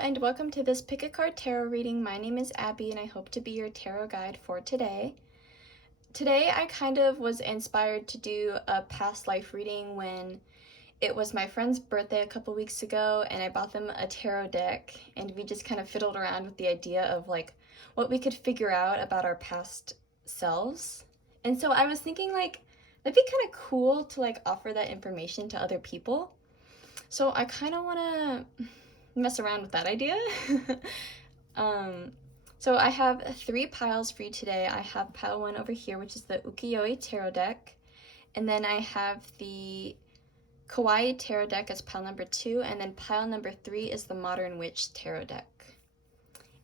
and welcome to this Pick a Card Tarot reading. My name is Abby and I hope to be your tarot guide for today. Today I kind of was inspired to do a past life reading when it was my friend's birthday a couple weeks ago and I bought them a tarot deck and we just kind of fiddled around with the idea of like what we could figure out about our past selves. And so I was thinking like that'd be kind of cool to like offer that information to other people. So I kind of want to mess around with that idea. So I have 3 piles for you today. I have pile 1 over here, which is the Ukiyo-e Tarot deck. And then I have the Kawaii Tarot deck as pile number 2. And then pile number 3 is the Modern Witch Tarot deck.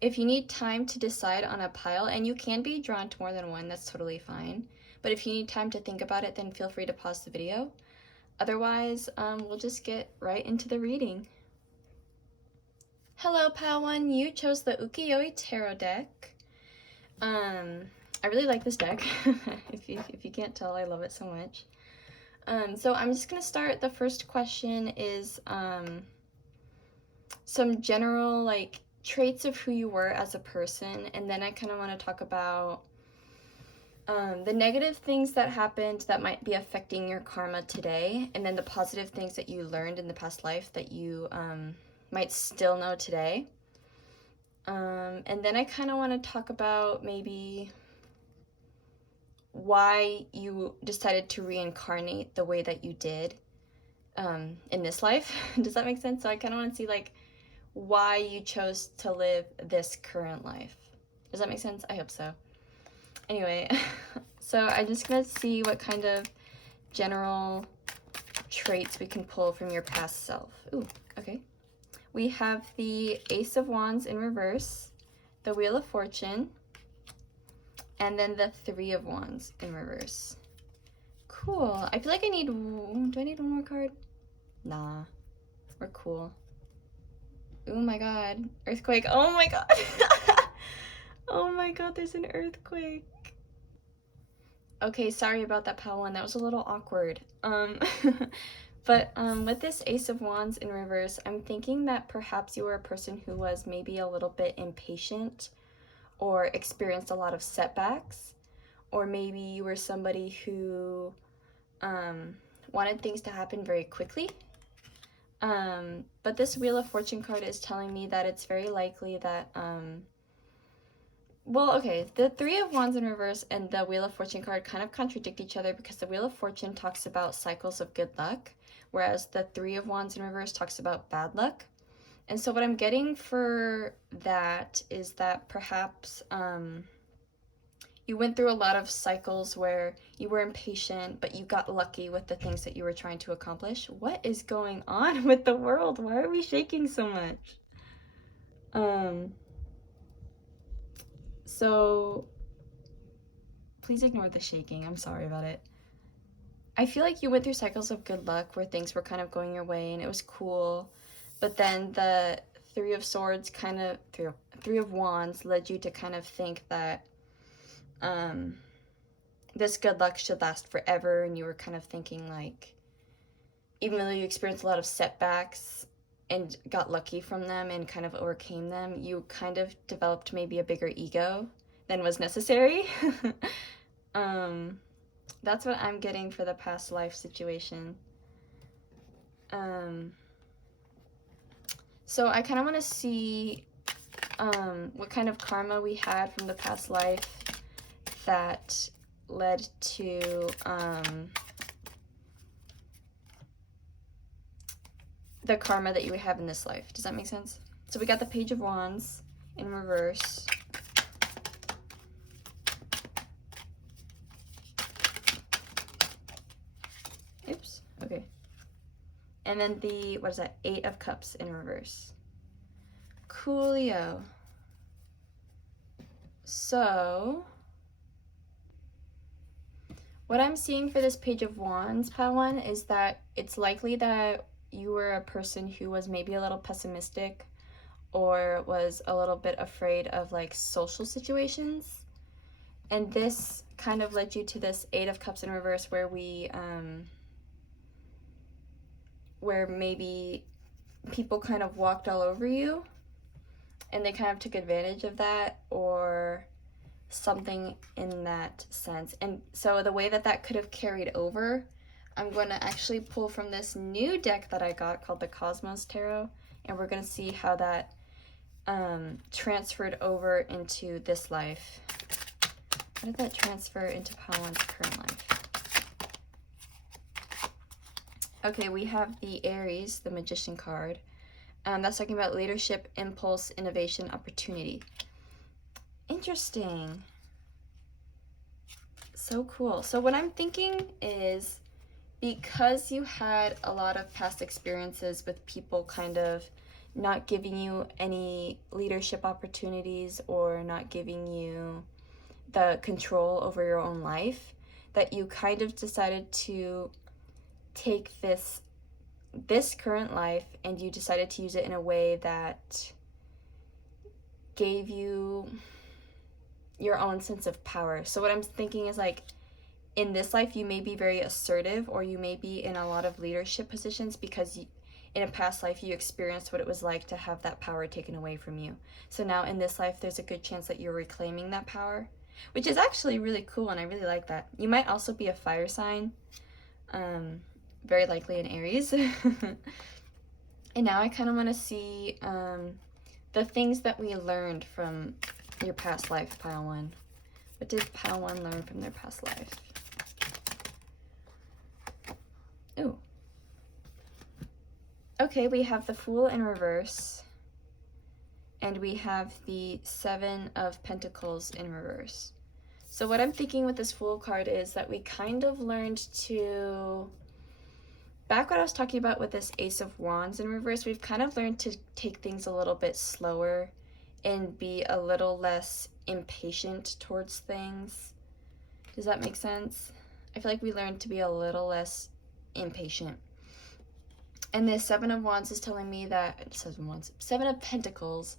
If you need time to decide on a pile, and you can be drawn to more than one, that's totally fine. But if you need time to think about it, then feel free to pause the video. Otherwise, we'll just get right into the reading. Hello, pile 1. You chose the Ukiyo-e Tarot deck. I really like this deck. if you can't tell, I love it so much. So I'm just gonna start. The first question is some general like traits of who you were as a person, and then I kind of want to talk about the negative things that happened that might be affecting your karma today, and then the positive things that you learned in the past life that you might still know today. And then I kind of want to talk about maybe why you decided to reincarnate the way that you did in this life. Does that make sense? So I kind of want to see like why you chose to live this current life. Does that make sense? I hope so. Anyway, so I'm just gonna see what kind of general traits we can pull from your past self. Ooh, okay. We have the Ace of Wands in reverse, the Wheel of Fortune, and then the 3 of Wands in reverse. Cool. I feel like I need, do I need one more card? Nah, we're cool. Oh my god, earthquake. Oh my god. Oh my god, there's an earthquake. Okay, sorry about that, pile 1. That was a little awkward. But with this Ace of Wands in reverse, I'm thinking that perhaps you were a person who was maybe a little bit impatient or experienced a lot of setbacks, or maybe you were somebody who wanted things to happen very quickly. But this Wheel of Fortune card is telling me that it's very likely that well, okay, the 3 of Wands in reverse and the Wheel of Fortune card kind of contradict each other because the Wheel of Fortune talks about cycles of good luck, whereas the 3 of Wands in reverse talks about bad luck. And so what I'm getting for that is that perhaps you went through a lot of cycles where you were impatient, but you got lucky with the things that you were trying to accomplish. What is going on with the world? Why are we shaking so much? So please ignore the shaking. I'm sorry about it. I feel like you went through cycles of good luck where things were kind of going your way and it was cool. But then the 3 of Swords kind of, 3 of Wands led you to kind of think that this good luck should last forever. And you were kind of thinking like, even though you experienced a lot of setbacks and got lucky from them and kind of overcame them, you kind of developed maybe a bigger ego than was necessary. That's what I'm getting for the past life situation. So I kind of want to see what kind of karma we had from the past life that led to the karma that you would have in this life. Does that make sense? So we got the Page of Wands in reverse. Oops, okay. And then the, what is that, 8 of Cups in reverse. Coolio. So, what I'm seeing for this Page of Wands, pile 1, is that it's likely that you were a person who was maybe a little pessimistic or was a little bit afraid of like social situations. And this kind of led you to this 8 of Cups in reverse where we, where maybe people kind of walked all over you and they kind of took advantage of that, or something in that sense. And so the way that that could have carried over, I'm going to actually pull from this new deck that I got called the Cosmos Tarot, and we're going to see how that transferred over into this life. How did that transfer into Pawan's current life? Okay, we have the Aries, the Magician card. That's talking about leadership, impulse, innovation, opportunity. Interesting. So cool. So what I'm thinking is, because you had a lot of past experiences with people kind of not giving you any leadership opportunities or not giving you the control over your own life, that you kind of decided to take this current life and you decided to use it in a way that gave you your own sense of power. So what I'm thinking is, like, in this life you may be very assertive, or you may be in a lot of leadership positions because in a past life you experienced what it was like to have that power taken away from you. So now in this life there's a good chance that you're reclaiming that power, which is actually really cool, and I really like that. You might also be a fire sign, very likely an Aries. And now I kind of want to see the things that we learned from your past life, Pile 1. What did Pile 1 learn from their past life? Ooh. Okay, we have the Fool in reverse, and we have the Seven of Pentacles in reverse. So what I'm thinking with this Fool card is that we kind of learned to, back what I was talking about with this Ace of Wands in reverse, we've kind of learned to take things a little bit slower and be a little less impatient towards things. Does that make sense? I feel like we learned to be a little less impatient. And this Seven of Wands is telling me that, Seven of Pentacles,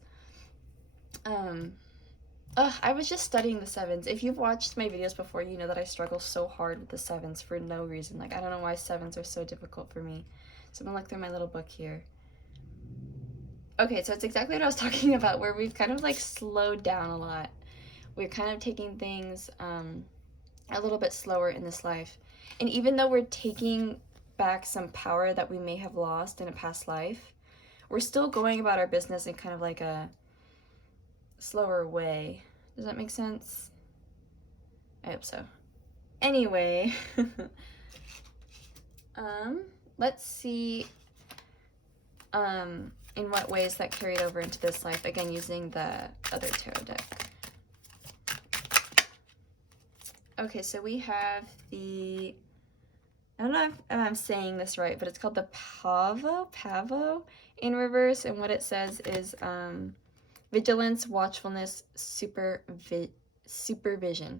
I was just studying the sevens. If you've watched my videos before, you know that I struggle so hard with the sevens for no reason. Like, I don't know why sevens are so difficult for me. So I'm gonna look through my little book here. Okay, so it's exactly what I was talking about, where we've kind of like slowed down a lot. We're kind of taking things a little bit slower in this life. And even though we're taking back some power that we may have lost in a past life, we're still going about our business in kind of like a slower way. Does that make sense? I hope so. Anyway, let's see in what ways that carried over into this life, again using the other tarot deck. Okay, so we have the, I don't know if I'm saying this right, but it's called the Pavo in reverse, and what it says is vigilance, watchfulness, supervision.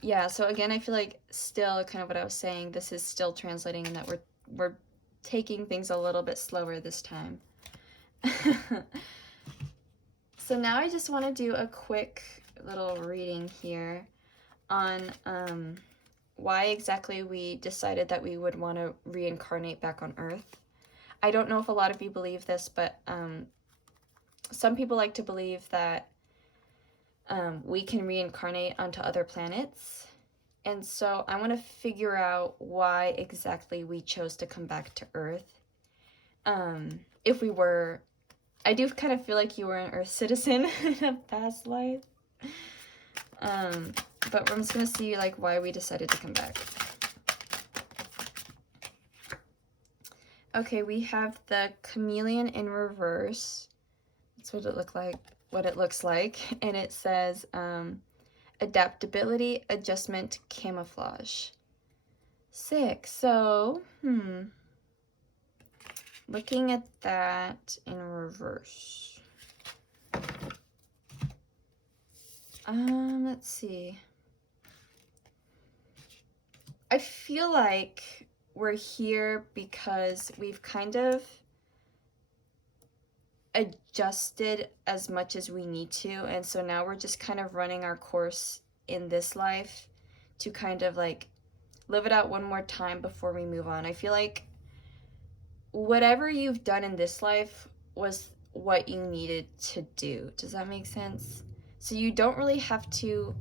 Yeah, so again, I feel like still kind of what I was saying, this is still translating in that we're taking things a little bit slower this time. So now I just want to do a quick little reading here on why exactly we decided that we would want to reincarnate back on Earth. I don't know if a lot of you believe this, but some people like to believe that we can reincarnate onto other planets. And so I want to figure out why exactly we chose to come back to Earth. If we were, I do kind of feel like you were an Earth citizen in a past life. But I'm just going to see like why we decided to come back. Okay, we have the Chameleon in reverse. That's what it looks like. And it says adaptability, adjustment, camouflage. Sick. So, looking at that in reverse. Let's see. I feel like we're here because we've kind of adjusted as much as we need to, and so now we're just kind of running our course in this life to kind of like live it out one more time before we move on. I feel like whatever you've done in this life was what you needed to do. Does that make sense? So you don't really have to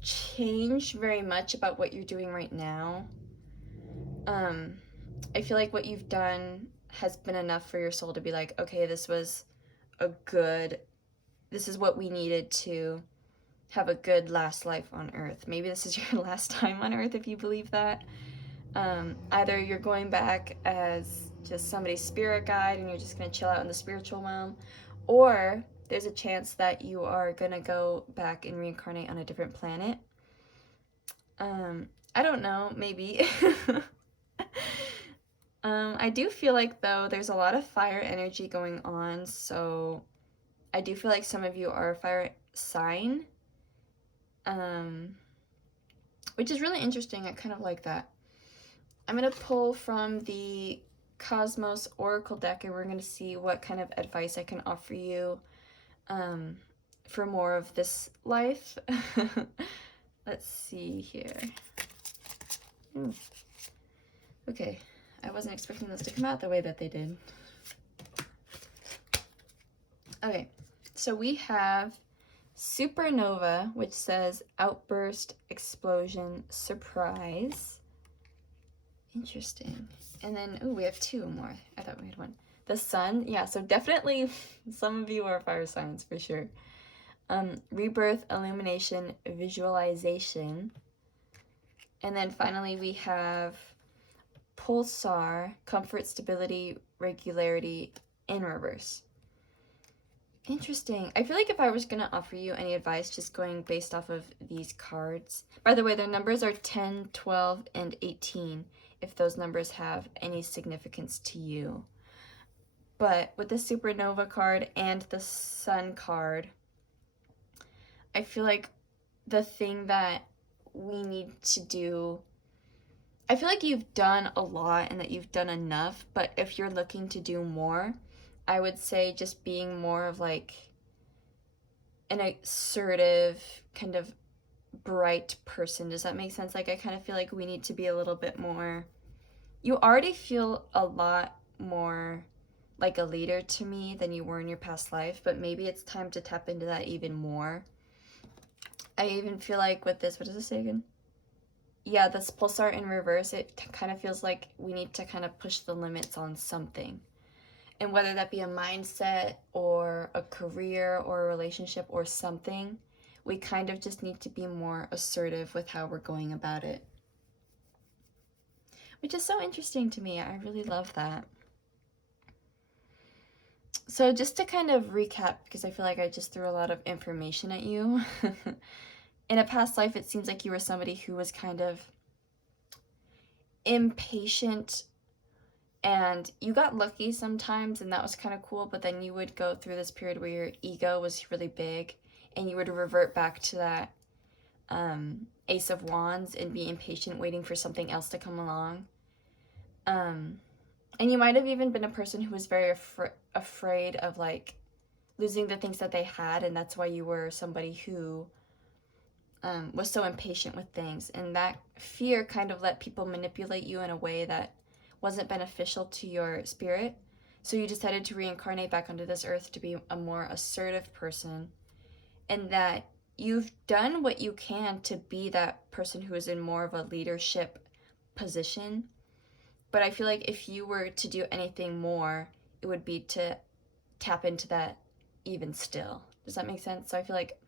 change very much about what you're doing right now. I feel like what you've done has been enough for your soul to be like, okay, this is what we needed to have a good last life on earth. Maybe this is your last time on earth if you believe that. Either you're going back as just somebody's spirit guide and you're just going to chill out in the spiritual realm, or there's a chance that you are going to go back and reincarnate on a different planet. I don't know, maybe. I do feel like, though, there's a lot of fire energy going on, so I do feel like some of you are a fire sign, which is really interesting. I kind of like that. I'm going to pull from the Cosmos Oracle deck, and we're going to see what kind of advice I can offer you for more of this life. Let's see here. Okay, I wasn't expecting those to come out the way that they did. Okay, so we have Supernova, which says outburst, explosion, surprise. Interesting. And then, we have two more. I thought we had one. The sun. Yeah, so definitely some of you are fire signs for sure. Rebirth, illumination, visualization. And then finally we have pulsar, comfort, stability, regularity, in reverse. Interesting. I feel like if I was going to offer you any advice just going based off of these cards. By the way, their numbers are 10, 12, and 18, if those numbers have any significance to you. But with the Supernova card and the Sun card, I feel like the thing that we need to do, I feel like you've done a lot and that you've done enough, but if you're looking to do more, I would say just being more of like an assertive, kind of bright person. Does that make sense? Like, I kind of feel like we need to be a little bit more, you already feel a lot more like a leader to me than you were in your past life, but maybe it's time to tap into that even more. I even feel like with this, what does it say again? Yeah, this pulsar in reverse, it kind of feels like we need to kind of push the limits on something. And whether that be a mindset or a career or a relationship or something, we kind of just need to be more assertive with how we're going about it. Which is so interesting to me. I really love that. So just to kind of recap, because I feel like I just threw a lot of information at you. In a past life, it seems like you were somebody who was kind of impatient, and you got lucky sometimes, and that was kind of cool, but then you would go through this period where your ego was really big, and you would revert back to that Ace of Wands and be impatient, waiting for something else to come along. And you might have even been a person who was very afraid of, like, losing the things that they had, and that's why you were somebody who was so impatient with things. And that fear kind of let people manipulate you in a way that wasn't beneficial to your spirit. So you decided to reincarnate back onto this earth to be a more assertive person, and that you've done what you can to be that person who is in more of a leadership position. But I feel like if you were to do anything more, it would be to tap into that even still. Does that make sense? So I feel like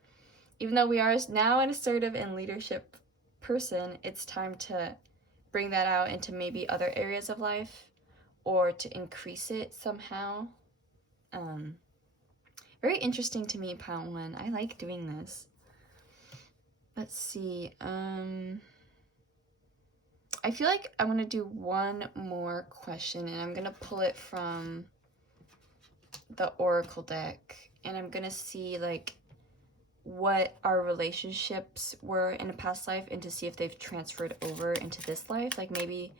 even though we are now an assertive and leadership person, it's time to bring that out into maybe other areas of life or to increase it somehow. Very interesting to me, Pound One. I like doing this. Let's see. I feel like I want to do one more question, and I'm going to pull it from the Oracle deck, and I'm going to see, like, what our relationships were in a past life and to see if they've transferred over into this life. Like, maybe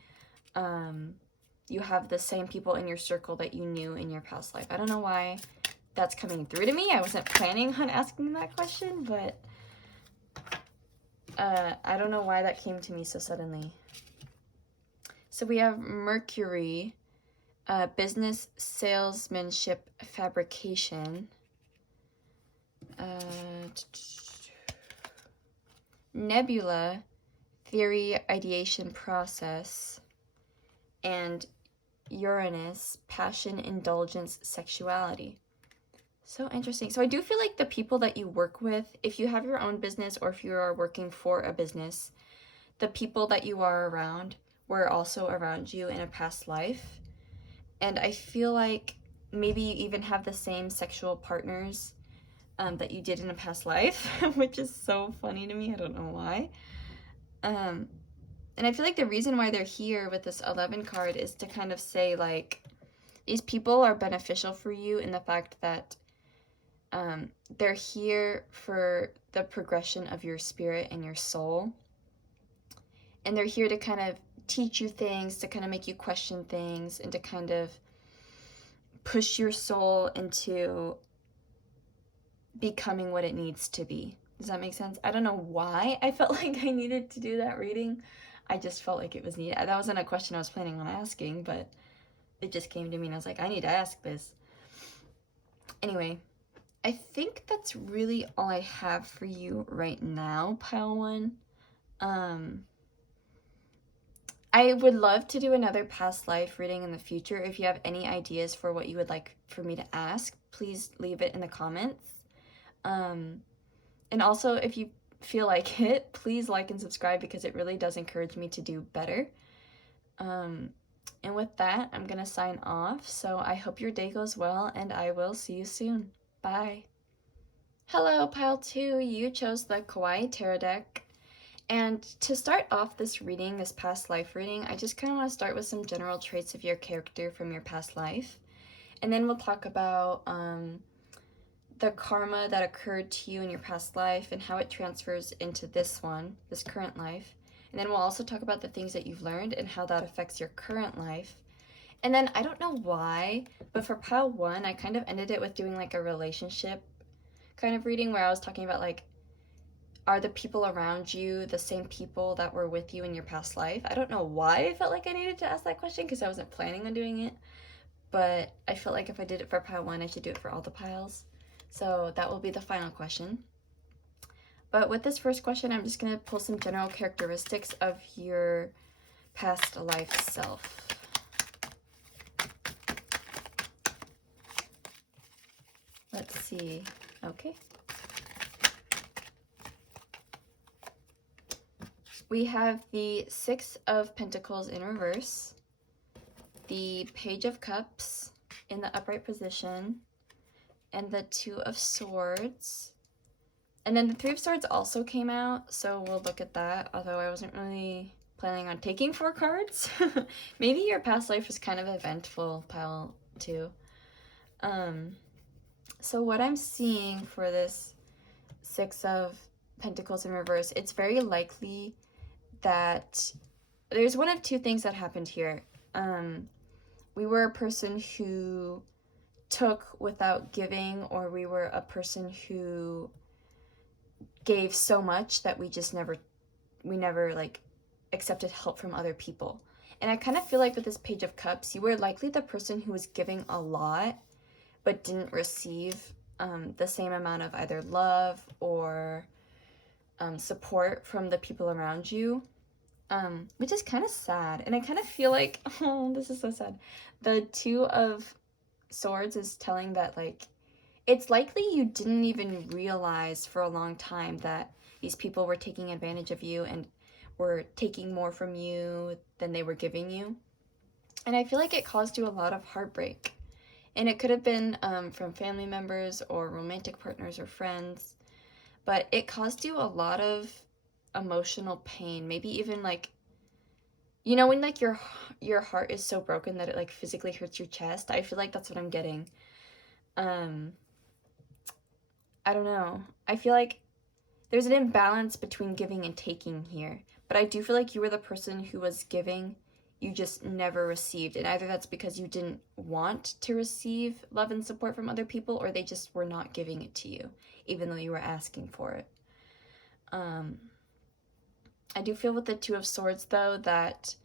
you have the same people in your circle that you knew in your past life. I don't know why that's coming through to me. I wasn't planning on asking that question, but I don't know why that came to me so suddenly. So we have Mercury, business, salesmanship, fabrication, nebula, theory, ideation, process, and Uranus, passion, indulgence, sexuality. So interesting. So I do feel like the people that you work with, if you have your own business or if you are working for a business, the people that you are around were also around you in a past life. And I feel like maybe you even have the same sexual partners that you did in a past life, which is so funny to me. I don't know why. And I feel like the reason why they're here with this 11 card is to kind of say, like, these people are beneficial for you in the fact that they're here for the progression of your spirit and your soul. And they're here to kind of teach you things, to kind of make you question things, and to kind of push your soul into becoming what it needs to be. Does that make sense? I don't know why I felt like I needed to do that reading. I just felt like it was needed. That wasn't a question I was planning on asking, but it just came to me and I was like, I need to ask this. Anyway, I think that's really all I have for you right now, Pile 1. I would love to do another past life reading in the future. If you have any ideas for what you would like for me to ask, please leave it in the comments. And also, if you feel like it, please like and subscribe because it really does encourage me to do better. And with that, I'm going to sign off. So I hope your day goes well, and I will see you soon. Bye. Hello, Pile 2. You chose the Kawaii Tarot deck. And to start off this reading, this past life reading, I just kind of want to start with some general traits of your character from your past life. And then we'll talk about the karma that occurred to you in your past life and how it transfers into this one, this current life. And then we'll also talk about the things that you've learned and how that affects your current life. And then I don't know why, but for Pile 1, I kind of ended it with doing like a relationship kind of reading where I was talking about like, are the people around you the same people that were with you in your past life? I don't know why I felt like I needed to ask that question because I wasn't planning on doing it. But I felt like if I did it for Pile 1, I should do it for all the piles. So that will be the final question. But with this first question, I'm just going to pull some general characteristics of your past life self. Let's see. Okay. We have the Six of Pentacles in reverse, the Page of Cups in the upright position, and the Two of Swords. And then the Three of Swords also came out, so we'll look at that, although I wasn't really planning on taking 4 cards. Maybe your past life was kind of eventful, Pile 2. So what I'm seeing for this Six of Pentacles in reverse, it's very likely that there's one of two things that happened here. We were a person who took without giving, or we were a person who gave so much that we never like accepted help from other people. And I kind of feel like with this Page of Cups, you were likely the person who was giving a lot but didn't receive the same amount of either love or support from the people around you. Which is kind of sad. And I kind of feel like, oh, this is so sad. The Two of Swords is telling that, like, it's likely you didn't even realize for a long time that these people were taking advantage of you and were taking more from you than they were giving you. And I feel like it caused you a lot of heartbreak. And it could have been from family members or romantic partners or friends. But it caused you a lot of emotional pain, maybe even like, you know, when like your heart is so broken that it like physically hurts your chest. I feel like that's what I'm getting. I don't know. I feel like there's an imbalance between giving and taking here, but I do feel like you were the person who was giving, you just never received, and either that's because you didn't want to receive love and support from other people, or they just were not giving it to you even though you were asking for it. I do feel with the Two of Swords, though, that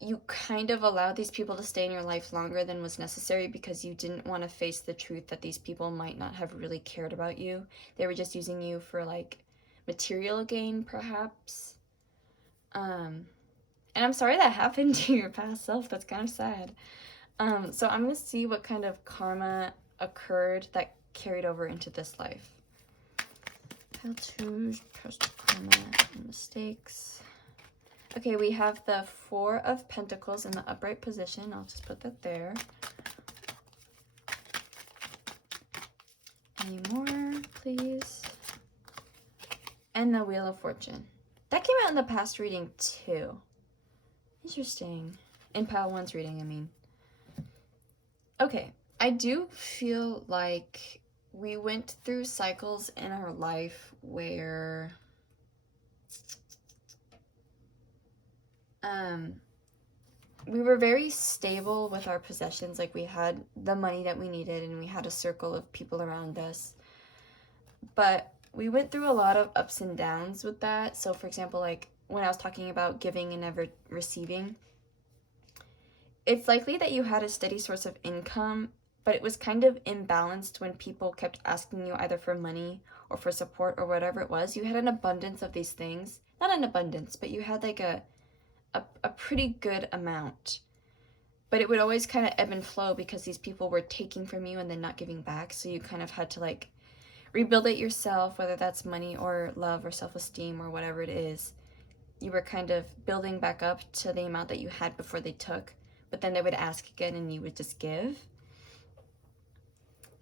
you kind of allowed these people to stay in your life longer than was necessary because you didn't want to face the truth that these people might not have really cared about you. They were just using you for like material gain, perhaps. And I'm sorry that happened to your past self. That's kind of sad. So I'm gonna see what kind of karma occurred that carried over into this life. How to trust karma and mistakes. Okay, we have the Four of Pentacles in the upright position. I'll just put that there. Any more, please? And the Wheel of Fortune. That came out in the past reading too. Interesting. In pile one's reading, I mean. Okay, I do feel like we went through cycles in our life where we were very stable with our possessions. Like, we had the money that we needed and we had a circle of people around us. But we went through a lot of ups and downs with that. So, for example, like when I was talking about giving and never receiving, it's likely that you had a steady source of income, but it was kind of imbalanced when people kept asking you either for money or for support or whatever it was. You had an abundance of these things. Not an abundance, but you had like a pretty good amount. But it would always kind of ebb and flow because these people were taking from you and then not giving back. So you kind of had to like rebuild it yourself, whether that's money or love or self-esteem or whatever it is. You were kind of building back up to the amount that you had before they took. But then they would ask again and you would just give.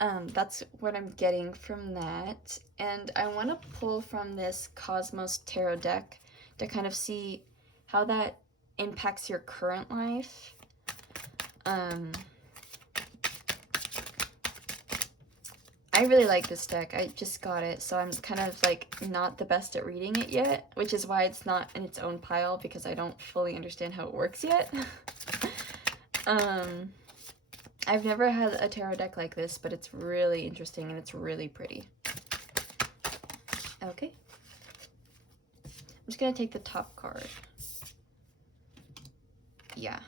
That's what I'm getting from that. And I want to pull from this Cosmos Tarot deck to kind of see how that impacts your current life. I really like this deck. I just got it, so I'm kind of like not the best at reading it yet, which is why it's not in its own pile, because I don't fully understand how it works yet. I've never had a tarot deck like this, but it's really interesting and it's really pretty. Okay. I'm just gonna take the top card. Yeah.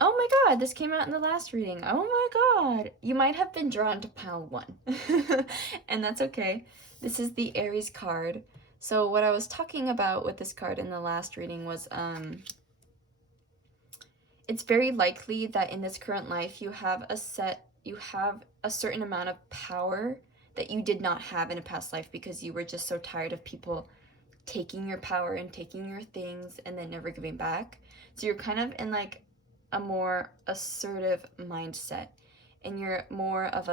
Oh my god, this came out in the last reading. Oh my god. You might have been drawn to pile 1. And that's okay. This is the Aries card. So what I was talking about with this card in the last reading was, it's very likely that in this current life you have a certain amount of power that you did not have in a past life because you were just so tired of people taking your power and taking your things and then never giving back. So you're kind of in like a more assertive mindset, and you're more of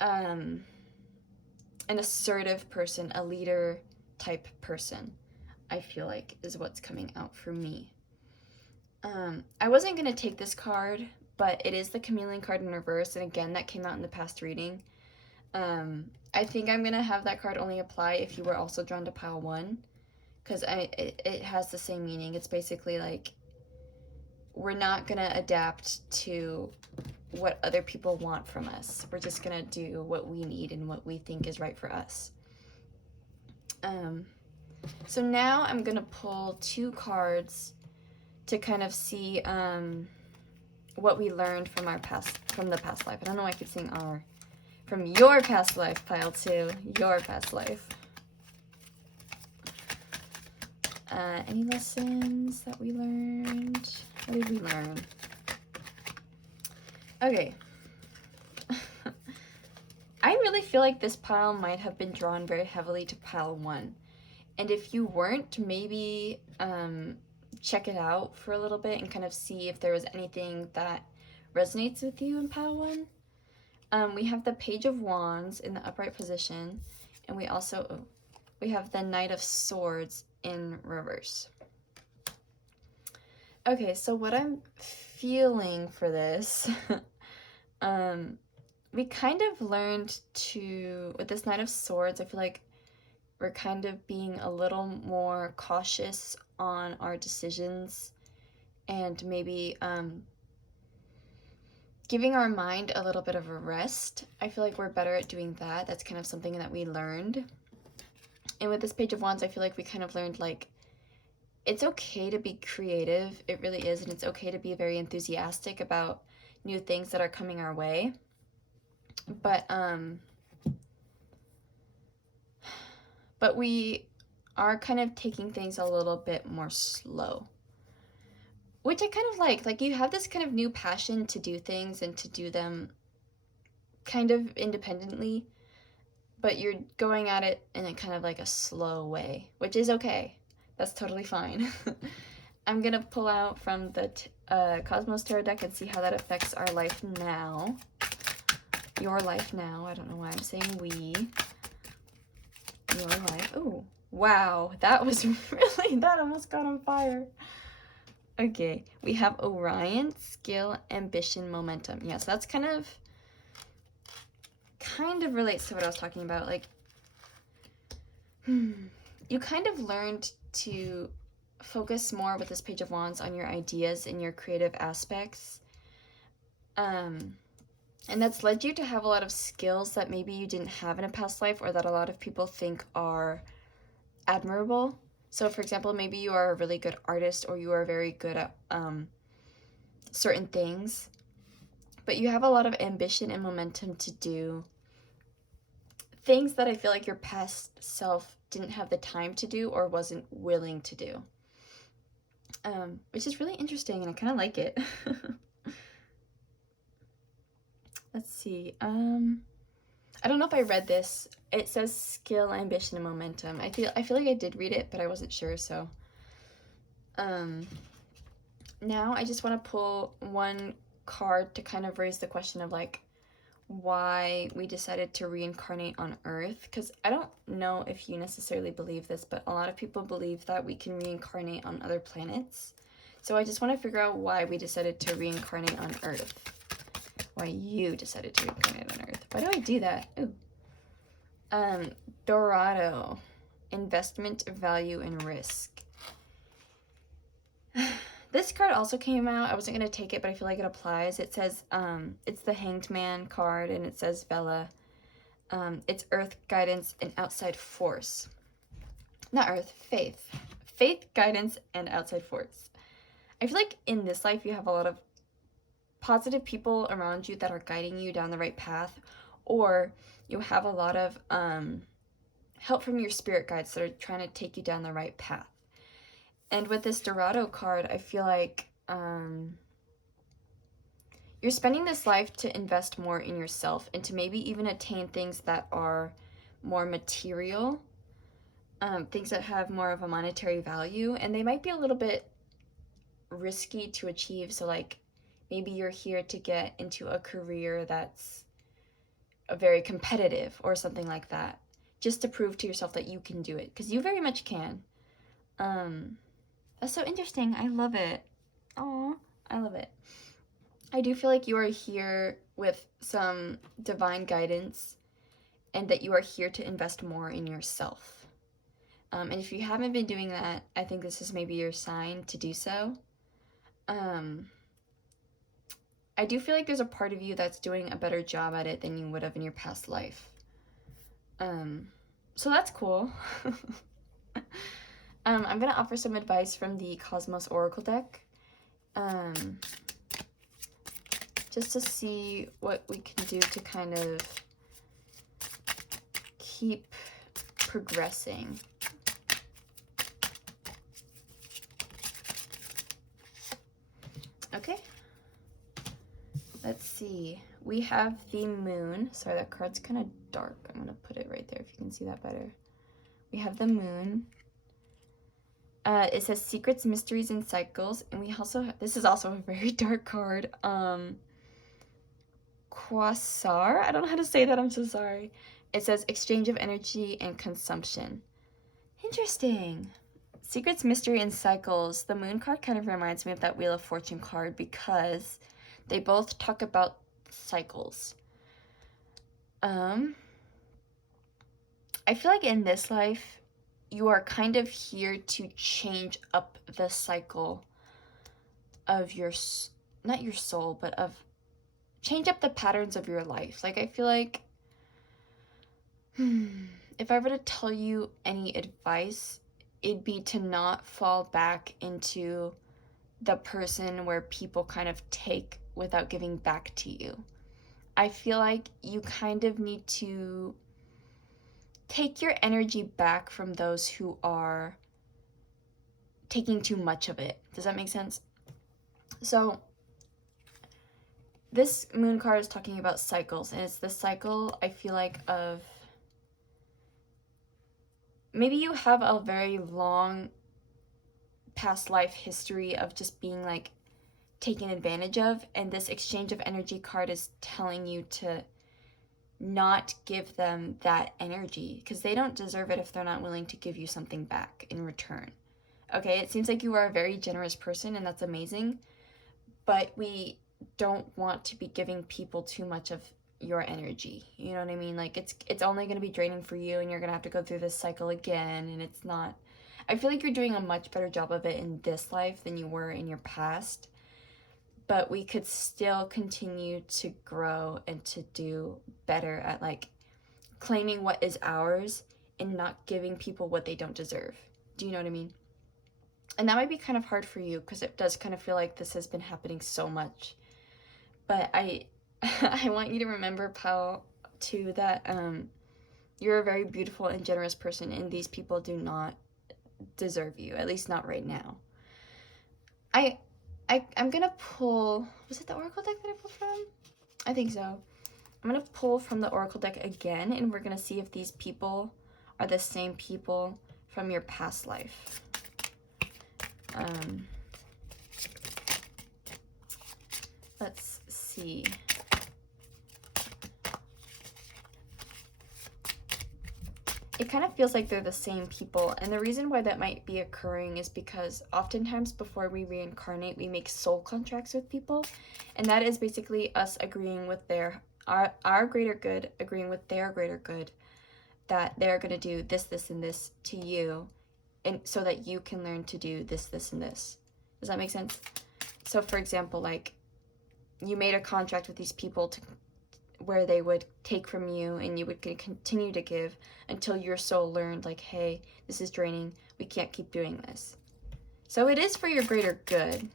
an assertive person, a leader type person, I feel like is what's coming out for me. I wasn't going to take this card, but it is the Chameleon card in reverse, and again, that came out in the past reading. I think I'm going to have that card only apply if you were also drawn to pile 1, because it has the same meaning. It's basically like, we're not going to adapt to what other people want from us. We're just going to do what we need and what we think is right for us. So now I'm going to pull 2 cards to kind of see what we learned from the past life. I don't know why I keep saying our. From your past life, pile 2. Your past life. Any lessons that we learned? What did we learn? Okay. I really feel like this pile might have been drawn very heavily to pile 1. And if you weren't, maybe check it out for a little bit and kind of see if there was anything that resonates with you in pile 1. We have the Page of Wands in the upright position, and we have the Knight of Swords in reverse. Okay, so what I'm feeling for this, we kind of learned with this Knight of Swords, I feel like we're kind of being a little more cautious on our decisions, and maybe giving our mind a little bit of a rest. I feel like we're better at doing that. That's kind of something that we learned. And with this Page of Wands, I feel like we kind of learned, like, it's okay to be creative. It really is. And it's okay to be very enthusiastic about new things that are coming our way. But we are kind of taking things a little bit more slow, which I kind of like. Like, you have this kind of new passion to do things and to do them kind of independently, but you're going at it in a kind of like a slow way, which is okay. That's totally fine. I'm gonna pull out from the Cosmos Tarot deck and see how that affects our life now. Your life now. I don't know why I'm saying we. Your life. Oh, wow. That was really, that almost got on fire. Okay, we have Orion, skill, ambition, momentum. Yeah, so that's kind of relates to what I was talking about. Like, you kind of learned to focus more with this Page of Wands on your ideas and your creative aspects. And that's led you to have a lot of skills that maybe you didn't have in a past life, or that a lot of people think are admirable. So, for example, maybe you are a really good artist, or you are very good at certain things, but you have a lot of ambition and momentum to do things that I feel like your past self didn't have the time to do or wasn't willing to do, which is really interesting, and I kind of like it. Let's see. I don't know if I read this. It says skill, ambition, and momentum. I feel like I did read it, but I wasn't sure. So, now I just want to pull one card to kind of raise the question of like why we decided to reincarnate on Earth. Because I don't know if you necessarily believe this, but a lot of people believe that we can reincarnate on other planets. So I just want to figure out why we decided to reincarnate on Earth. Why you decided to reincarnate on Earth. Why do I do that? Ooh. Dorado. Investment, value, and risk. This card also came out. I wasn't going to take it, but I feel like it applies. It says, it's the Hanged Man card, and it says Vela. It's Earth, guidance, and outside force. Not Earth, faith. Faith, guidance, and outside force. I feel like in this life you have a lot of positive people around you that are guiding you down the right path, or you have a lot of help from your spirit guides that are trying to take you down the right path. And with this Dorado card, I feel like you're spending this life to invest more in yourself and to maybe even attain things that are more material, things that have more of a monetary value, and they might be a little bit risky to achieve. So like, maybe you're here to get into a career that's very competitive or something like that, just to prove to yourself that you can do it, because you very much can. That's so interesting. I love it. Aw, I love it. I do feel like you are here with some divine guidance, and that you are here to invest more in yourself. And if you haven't been doing that, I think this is maybe your sign to do so. I do feel like there's a part of you that's doing a better job at it than you would have in your past life. So that's cool. I'm going to offer some advice from the Cosmos Oracle deck. Just to see what we can do to kind of keep progressing. Okay. Let's see. We have the moon. Sorry, that card's kind of dark. I'm going to put it right there if you can see that better. We have the moon. It says secrets, mysteries, and cycles. And we also have, this is also a very dark card. Quasar. I don't know how to say that. I'm so sorry. It says exchange of energy and consumption. Interesting. Secrets, mystery, and cycles. The moon card kind of reminds me of that Wheel of Fortune card because they both talk about cycles. I feel like in this life, you are kind of here to change up the cycle of your, not your soul, but of change up the patterns of your life. Like, I feel like, if I were to tell you any advice, it'd be to not fall back into the person where people kind of take without giving back to you. I feel like you kind of need to take your energy back from those who are taking too much of it. Does that make sense? So this moon card is talking about cycles, and it's the cycle, I feel like, of maybe you have a very long past life history of just being like taken advantage of, and this exchange of energy card is telling you to not give them that energy because they don't deserve it if they're not willing to give you something back in return. Okay, it seems like you are a very generous person, and that's amazing, but we don't want to be giving people too much of your energy. You know what I mean? Like it's only going to be draining for you, and you're going to have to go through this cycle again, and it's not. I feel like you're doing a much better job of it in this life than you were in your past, but we could still continue to grow and to do better at like claiming what is ours and not giving people what they don't deserve. Do you know what I mean? And that might be kind of hard for you because it does kind of feel like this has been happening so much. But I want you to remember, pal, too, that you're a very beautiful and generous person, and these people do not deserve you, at least not right now. I'm gonna pull, was it the oracle deck that I pulled from? I think so. I'm gonna pull from the oracle deck again, and we're gonna see if these people are the same people from your past life. Let's see. It kind of feels like they're the same people, and the reason why that might be occurring is because oftentimes before we reincarnate, we make soul contracts with people, and that is basically us agreeing with our greater good, agreeing with their greater good, that they're going to do this, this, and this to you, and so that you can learn to do this, this, and this. Does that make sense? So for example, like you made a contract with these people to where they would take from you and you would continue to give until your soul learned like, hey, this is draining, we can't keep doing this. So it is for your greater good.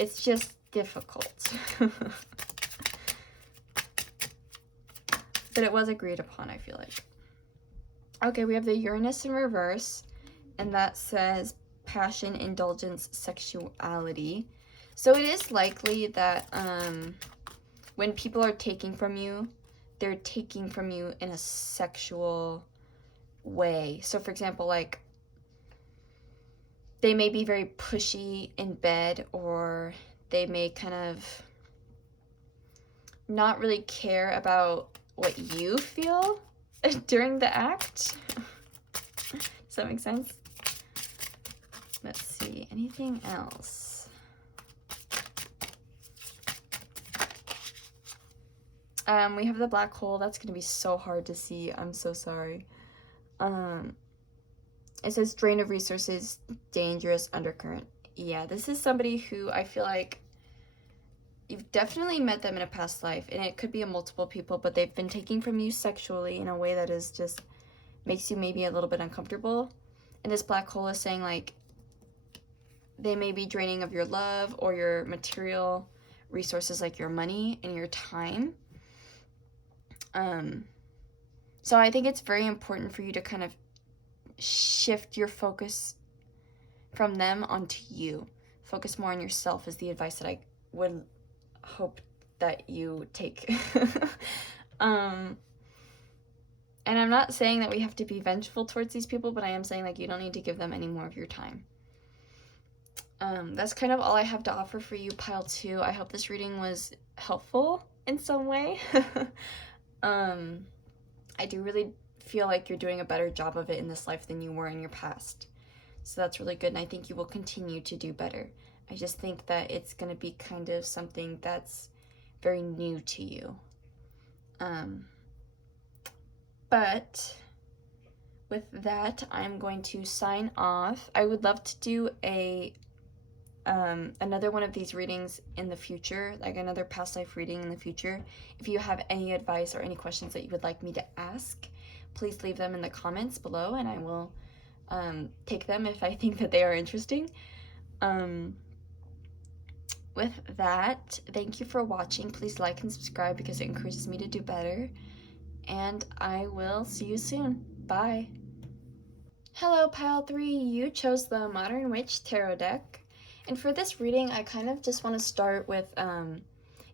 It's just difficult. But it was agreed upon, I feel like. Okay, we have the Uranus in reverse, and that says passion, indulgence, sexuality. So it is likely that when people are taking from you, they're taking from you in a sexual way. So for example, like they may be very pushy in bed, or they may kind of not really care about what you feel during the act. Does that make sense? Let's see, anything else? We have the black hole. That's going to be so hard to see. I'm so sorry. It says drain of resources, dangerous undercurrent. Yeah, this is somebody who I feel like you've definitely met them in a past life, and it could be a multiple people, but they've been taking from you sexually in a way that is just makes you maybe a little bit uncomfortable. And this black hole is saying like they may be draining of your love or your material resources like your money and your time. So I think it's very important for you to kind of shift your focus from them onto you. Focus more on yourself is the advice that I would hope that you take. And I'm not saying that we have to be vengeful towards these people, but I am saying like you don't need to give them any more of your time. That's kind of all I have to offer for you, pile 2. I hope this reading was helpful in some way. I do really feel like you're doing a better job of it in this life than you were in your past. So that's really good, and I think you will continue to do better. I just think that it's going to be kind of something that's very new to you. But with that, I'm going to sign off. I would love to do another one of these readings in the future, like another past life reading in the future. If you have any advice or any questions that you would like me to ask, please leave them in the comments below, and I will take them if I think that they are interesting. With that, thank you for watching. Please like and subscribe because it encourages me to do better. And I will see you soon. Bye. Hello, Pile 3. You chose the Modern Witch Tarot deck. And for this reading, I kind of just want to start with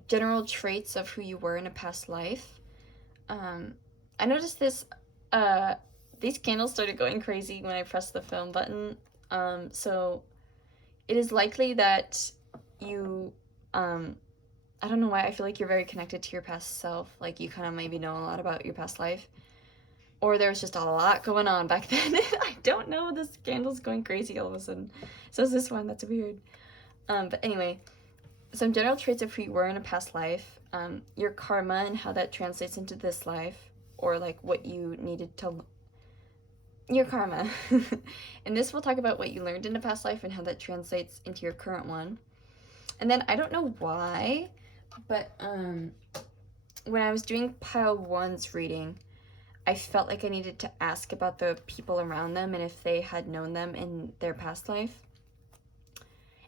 general traits of who you were in a past life. I noticed these candles started going crazy when I pressed the film button. So it is likely that you, I don't know why, I feel like you're very connected to your past self. Like you kind of maybe know a lot about your past life. Or there was just a lot going on back then. I don't know, this candle's going crazy all of a sudden. So is this one, that's weird. But anyway, some general traits of who you were in a past life, your karma and how that translates into this life, or like what you needed to, your karma. And this will talk about what you learned in a past life and how that translates into your current one. And then I don't know why, but when I was doing pile 1's reading, I felt like I needed to ask about the people around them and if they had known them in their past life.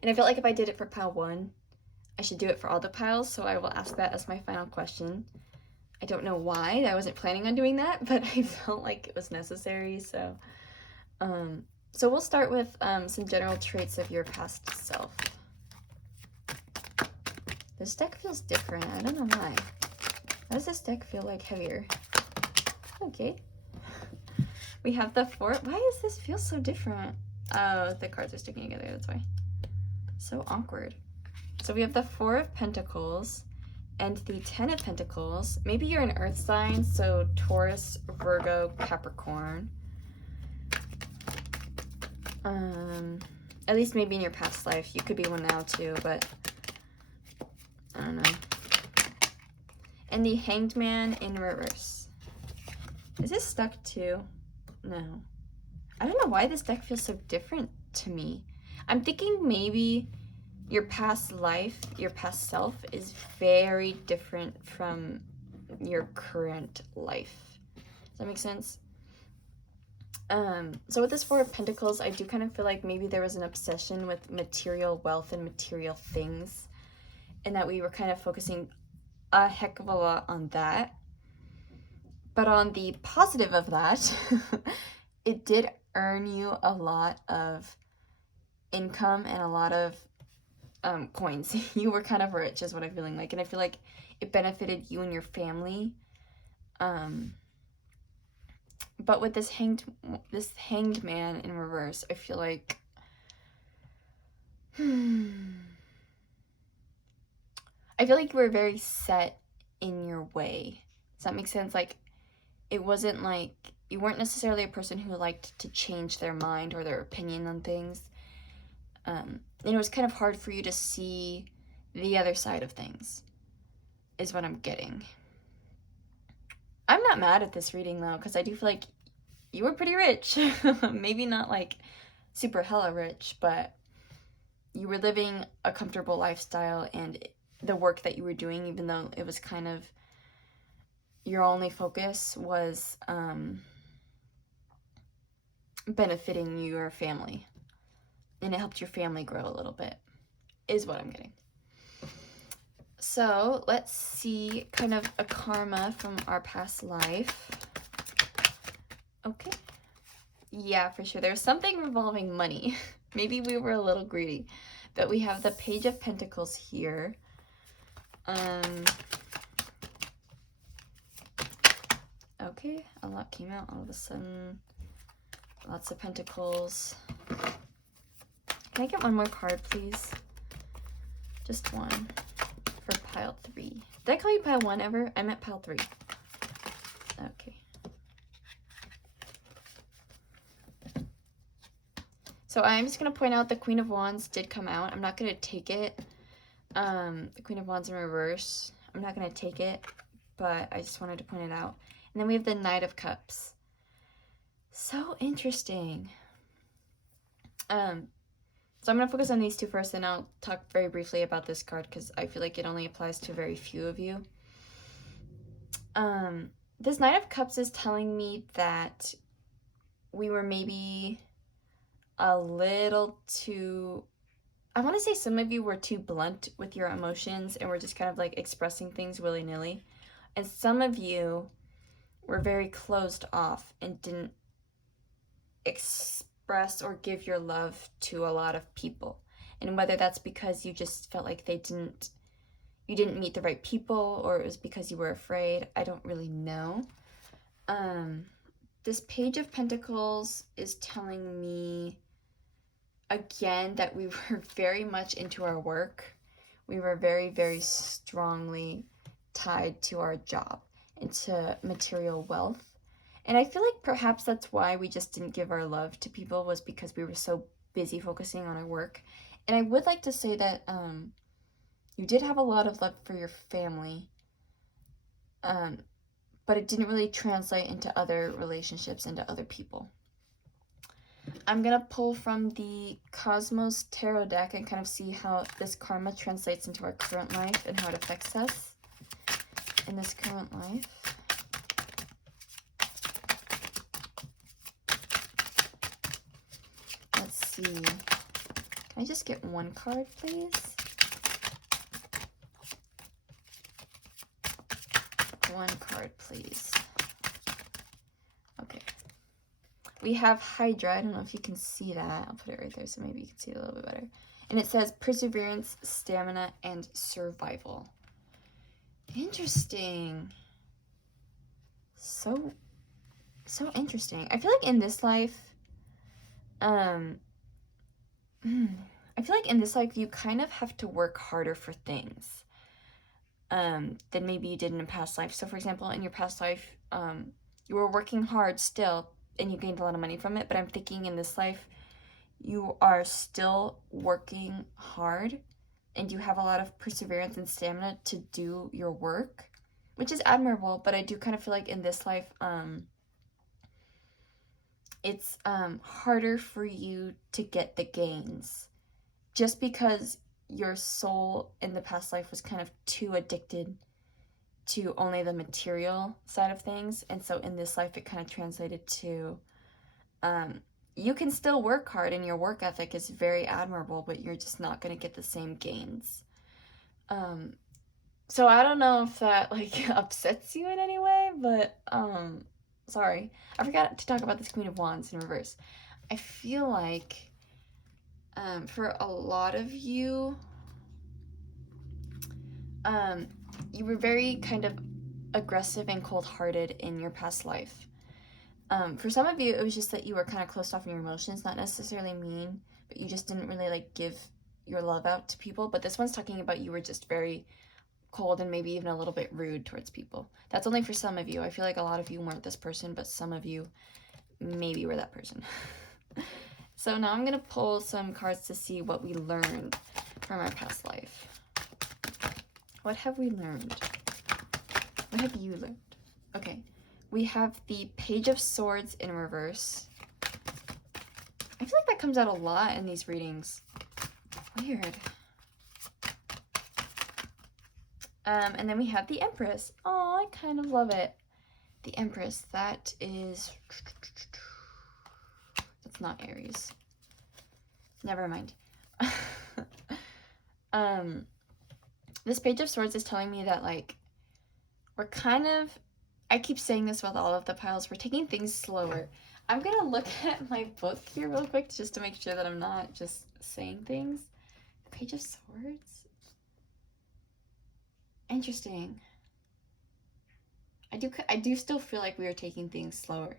And I felt like if I did it for pile 1, I should do it for all the piles, so I will ask that as my final question. I don't know why, I wasn't planning on doing that, but I felt like it was necessary, so. So we'll start with some general traits of your past self. This deck feels different, I don't know why. Why does this deck feel like heavier? Okay. We have the 4. Why does this feel so different? Oh, the cards are sticking together, that's why. So awkward. So we have the 4 of Pentacles and the 10 of Pentacles. Maybe you're an earth sign, so Taurus, Virgo, Capricorn. At least maybe in your past life. You could be one now too, but I don't know. And the Hanged Man in reverse. Is this stuck too? No. I don't know why this deck feels so different to me. I'm thinking maybe your past life, your past self is very different from your current life. Does that make sense? So with this 4 of Pentacles, I do kind of feel like maybe there was an obsession with material wealth and material things, and that we were kind of focusing a heck of a lot on that. But on the positive of that, it did earn you a lot of income and a lot of coins. You were kind of rich is what I'm feeling like. And I feel like it benefited you and your family. But with this hanged man in reverse, I feel like I feel like you were very set in your way. Does that make sense? Like, it wasn't like, you weren't necessarily a person who liked to change their mind or their opinion on things. And it was kind of hard for you to see the other side of things, is what I'm getting. I'm not mad at this reading though, because I do feel like you were pretty rich. Maybe not like super hella rich, but you were living a comfortable lifestyle, and the work that you were doing, even though it was kind of your only focus, was benefiting your family. And it helped your family grow a little bit, is what I'm getting. So let's see kind of a karma from our past life. Okay. Yeah, for sure. There's something revolving money. Maybe we were a little greedy. But we have the Page of Pentacles here. Okay, a lot came out all of a sudden. Lots of pentacles. Can I get one more card, please? Just one for pile 3. Did I call you pile 1 ever? I meant pile 3. Okay. So I'm just going to point out the Queen of Wands did come out. I'm not going to take it. The Queen of Wands in reverse. I'm not going to take it, but I just wanted to point it out. And then we have the Knight of Cups. So interesting. So I'm going to focus on these two first, and I'll talk very briefly about this card because I feel like it only applies to very few of you. This Knight of Cups is telling me that we were maybe a little too, I want to say some of you were too blunt with your emotions and were just kind of like expressing things willy-nilly. And some of you were very closed off and didn't express or give your love to a lot of people. And whether that's because you just felt like you didn't meet the right people, or it was because you were afraid, I don't really know. This Page of Pentacles is telling me again that we were very much into our work. We were very, very strongly tied to our job, into material wealth. And I feel like perhaps that's why we just didn't give our love to people, was because we were so busy focusing on our work. And I would like to say that you did have a lot of love for your family, but it didn't really translate into other relationships, into other people. I'm going to pull from the Cosmos Tarot deck and kind of see how this karma translates into our current life and how it affects us in this current life. Let's see. Can I just get one card, please? One card, please. Okay. We have Hydra. I don't know if you can see that. I'll put it right there so maybe you can see it a little bit better. And it says perseverance, stamina, and survival. Interesting. So interesting. I feel like in this life, I feel like in this life you kind of have to work harder for things than maybe you did in a past life. So for example, in your past life, you were working hard still and you gained a lot of money from it, but I'm thinking in this life you are still working hard and you have a lot of perseverance and stamina to do your work, which is admirable. But I do kind of feel like in this life it's harder for you to get the gains, just because your soul in the past life was kind of too addicted to only the material side of things. And so in this life it kind of translated to you can still work hard and your work ethic is very admirable, but you're just not going to get the same gains. So I don't know if that like upsets you in any way, but sorry, I forgot to talk about this Queen of Wands in reverse. I feel like for a lot of you, you were very kind of aggressive and cold-hearted in your past life. For some of you, it was just that you were kind of closed off in your emotions, not necessarily mean, but you just didn't really like give your love out to people. But this one's talking about you were just very cold and maybe even a little bit rude towards people. That's only for some of you. I feel like a lot of you weren't this person, but some of you maybe were that person. So now I'm going to pull some cards to see what we learned from our past life. What have we learned? What have you learned? Okay, we have the Page of Swords in reverse. I feel like that comes out a lot in these readings. Weird. And then we have the Empress. Oh, I kind of love it. The Empress, that is... That's not Aries. Never mind. This Page of Swords is telling me that, like, we're kind of... I keep saying this with all of the piles. We're taking things slower. I'm going to look at my book here real quick just to make sure that I'm not just saying things. Page of Swords? Interesting. I do still feel like we are taking things slower.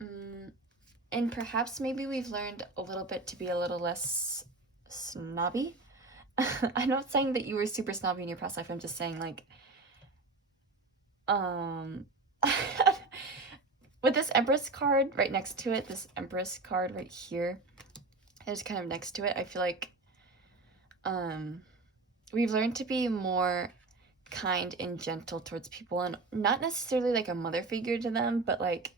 And perhaps maybe we've learned a little bit to be a little less snobby. I'm not saying that you were super snobby in your past life. I'm just saying, like, with this Empress card right next to it, this Empress card right here, and just kind of next to it, I feel like we've learned to be more kind and gentle towards people, and not necessarily like a mother figure to them, but like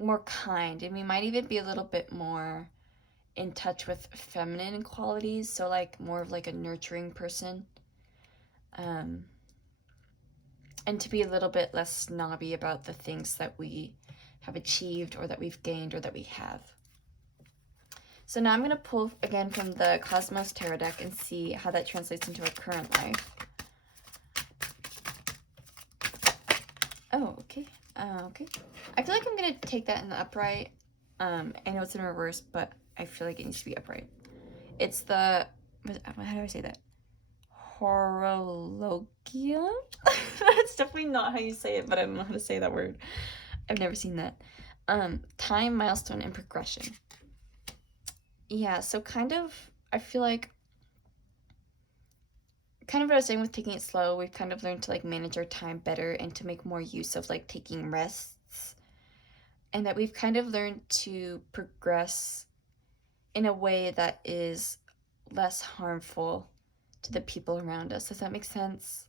more kind. And we might even be a little bit more in touch with feminine qualities, so like more of like a nurturing person, and to be a little bit less snobby about the things that we have achieved or that we've gained or that we have. So now I'm going to pull again from the Cosmos Tarot deck and see how that translates into our current life. Oh, okay. Okay. I feel like I'm going to take that in the upright. I know it's in reverse, but I feel like it needs to be upright. It's the, how do I say that? Horologium? That's definitely not how you say it, but I don't know how to say that word. I've never seen that. Time, milestone, and progression. Yeah, so kind of, I feel like, kind of what I was saying with taking it slow, we've kind of learned to like manage our time better and to make more use of like taking rests. And that we've kind of learned to progress in a way that is less harmful to the people around us. Does that make sense?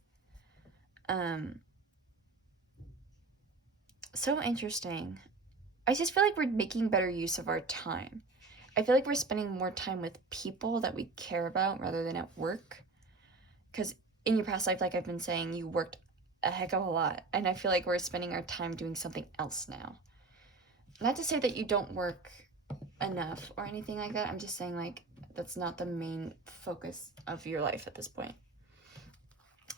So interesting. I just feel like we're making better use of our time. I feel like we're spending more time with people that we care about rather than at work. Because in your past life, like I've been saying, you worked a heck of a lot. And I feel like we're spending our time doing something else now. Not to say that you don't work enough or anything like that. I'm just saying like that's not the main focus of your life at this point.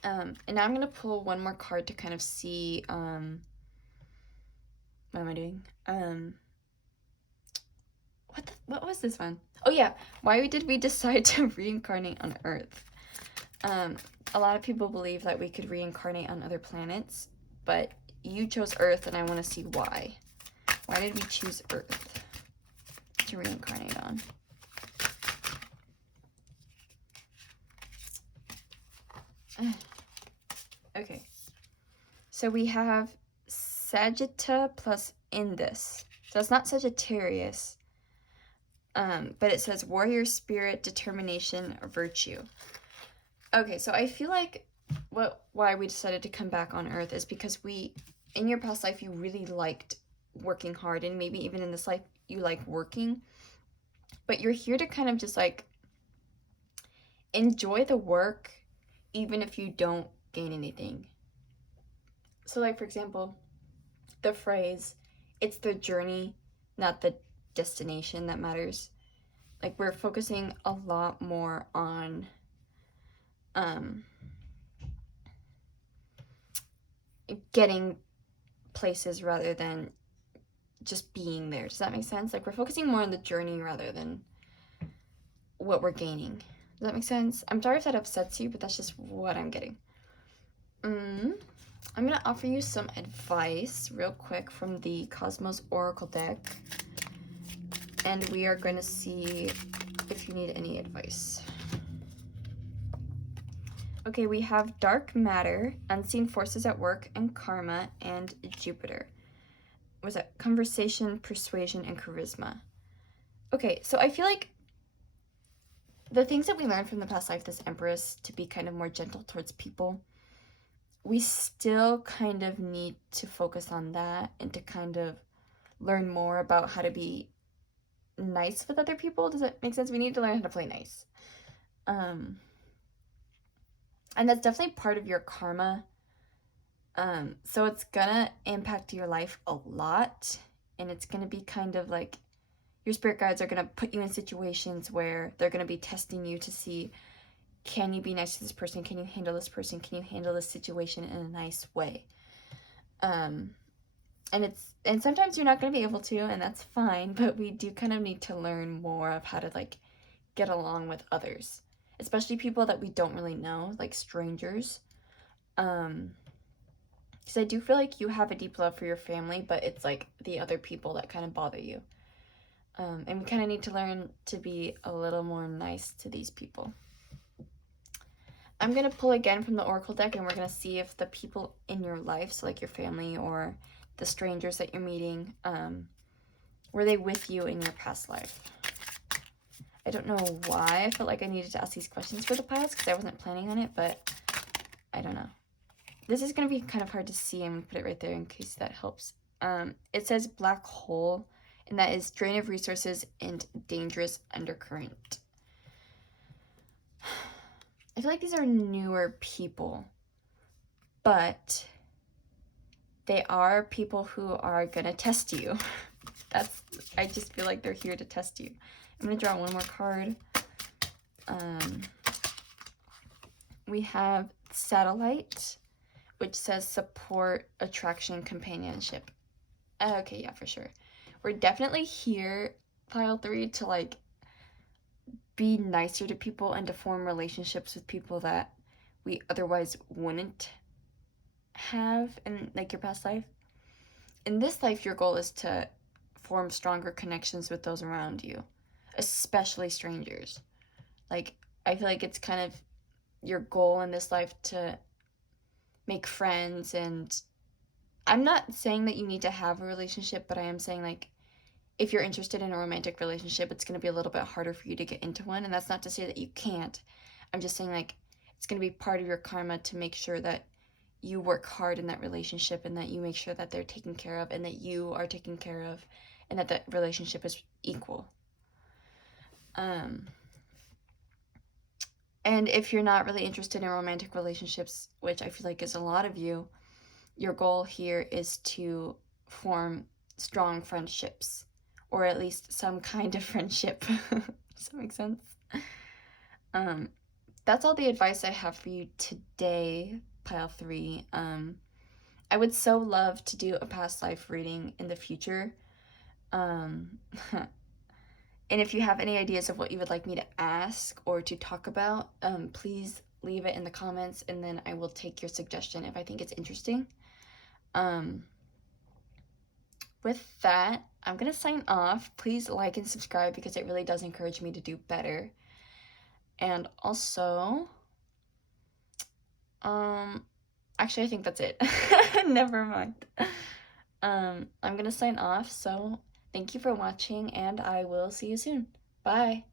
And now I'm going to pull one more card to kind of see... what am I doing? What was this one? Oh yeah, why did we decide to reincarnate on Earth? A lot of people believe that we could reincarnate on other planets, but you chose Earth, and I want to see why. Why did we choose Earth to reincarnate on? Okay, so we have Sagitta plus Indus. So it's not Sagittarius, but it says warrior spirit, determination, virtue. Okay, so I feel like why we decided to come back on Earth is because in your past life, you really liked working hard, and maybe even in this life, you like working, but you're here to kind of just like enjoy the work, even if you don't gain anything. So like, for example, the phrase, it's the journey, not the destination that matters. Like, we're focusing a lot more on getting places rather than just being there. Does that make sense? Like, we're focusing more on the journey rather than what we're gaining. Does that make sense? I'm sorry if that upsets you, but that's just what I'm getting. I'm going to offer you some advice real quick from the Cosmos Oracle deck. And we are going to see if you need any advice. Okay, we have dark matter, unseen forces at work, and karma, and Jupiter. Was it conversation, persuasion, and charisma? Okay, so I feel like the things that we learned from the past life, this Empress, to be kind of more gentle towards people, we still kind of need to focus on that and to kind of learn more about how to be nice with other people. Does that make sense? We need to learn how to play nice. And that's definitely part of your karma. So it's gonna impact your life a lot, and it's gonna be kind of like your spirit guides are gonna put you in situations where they're gonna be testing you to see, can you be nice to this person? Can you handle this person? Can you handle this situation in a nice way? And sometimes you're not gonna be able to, and that's fine, but we do kind of need to learn more of how to like get along with others, especially people that we don't really know, like strangers. Because I do feel like you have a deep love for your family, but it's like the other people that kind of bother you. And we kind of need to learn to be a little more nice to these people. I'm going to pull again from the Oracle deck, and we're going to see if the people in your life, so like your family or the strangers that you're meeting, were they with you in your past life? I don't know why I felt like I needed to ask these questions for the piles, because I wasn't planning on it, but I don't know. This is going to be kind of hard to see. I'm going to put it right there in case that helps. It says black hole, and that is drain of resources and dangerous undercurrent. I feel like these are newer people, but they are people who are going to test you. I just feel like they're here to test you. I'm going to draw one more card. We have Satellite, which says support, attraction, companionship. Okay, yeah, for sure. We're definitely here, pile 3, to like be nicer to people and to form relationships with people that we otherwise wouldn't have in like your past life. In this life, your goal is to form stronger connections with those around you, especially strangers. Like, I feel like it's kind of your goal in this life to make friends. And I'm not saying that you need to have a relationship, but I am saying, like, if you're interested in a romantic relationship, it's going to be a little bit harder for you to get into one. And that's not to say that you can't. I'm just saying, like, it's going to be part of your karma to make sure that you work hard in that relationship and that you make sure that they're taken care of and that you are taken care of and that relationship is equal. And if you're not really interested in romantic relationships, which I feel like is a lot of you, your goal here is to form strong friendships, or at least some kind of friendship. Does that make sense? That's all the advice I have for you today, pile 3. I would so love to do a past life reading in the future. And if you have any ideas of what you would like me to ask or to talk about, please leave it in the comments, and then I will take your suggestion if I think it's interesting. With that, I'm going to sign off. Please like and subscribe because it really does encourage me to do better. And also, actually, I think that's it. Never mind. I'm going to sign off, so thank you for watching, and I will see you soon. Bye.